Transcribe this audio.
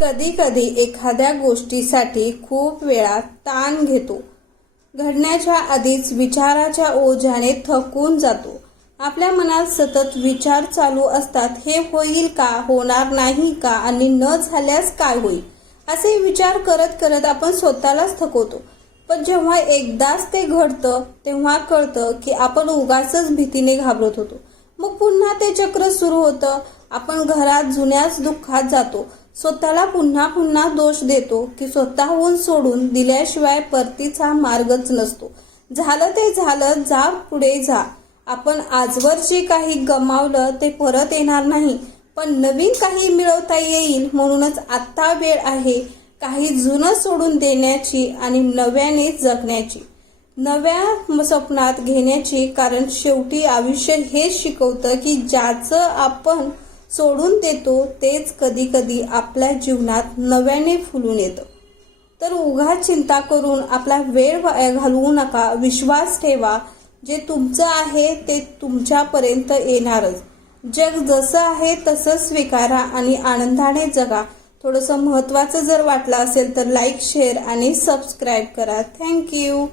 कधी कधी एखाद्या गोष्टीसाठी खूप वेळा ताण घेतो. घडण्याच्या आधीच विचाराच्या ओझ्याने थकून जातो. आपल्या मनात सतत विचार चालू असतात. हे होईल का, होणार नाही का, आणि न झाल्यास काय होईल, असे विचार करत करत आपण स्वतःलाच थकवतो. पण जेव्हा एकदाच ते घडतं तेव्हा कळतं की आपण उगाचच भीतीने घाबरत होतो. मग पुन्हा ते चक्र सुरू होतं. आपण घरात जुन्याच दुःखात जातो. स्वतःला पुन्हा पुन्हा दोष देतो की स्वतःहून सोडून दिल्याशिवाय परतीचा मार्गच नसतो. झालं ते झालं, जा पुढे जा. आपण आजवर जे काही गमावलं ते परत येणार नाही, पण नवीन काही मिळवता येईल. म्हणूनच आता वेळ आहे काही जुनं सोडून देण्याची आणि नव्याने जगण्याची, नव्या स्वप्नात घेण्याची. कारण शेवटी आयुष्य हेच शिकवतं की ज्याचं आपण सोडून देतो तेच कधी कधी आपल्या जीवनात नव्याने फुलून येतं. तर उगाच चिंता करून आपला वेळ वाया घालवू नका. विश्वास ठेवा, जे तुमचं आहे ते तुमच्यापर्यंत येणारच. जग जसं आहे तसं स्वीकारा आणि आनंदाने जगा. थोडंसं महत्त्वाचं जर वाटलं असेल तर लाईक, शेअर आणि सबस्क्राईब करा. थँक्यू.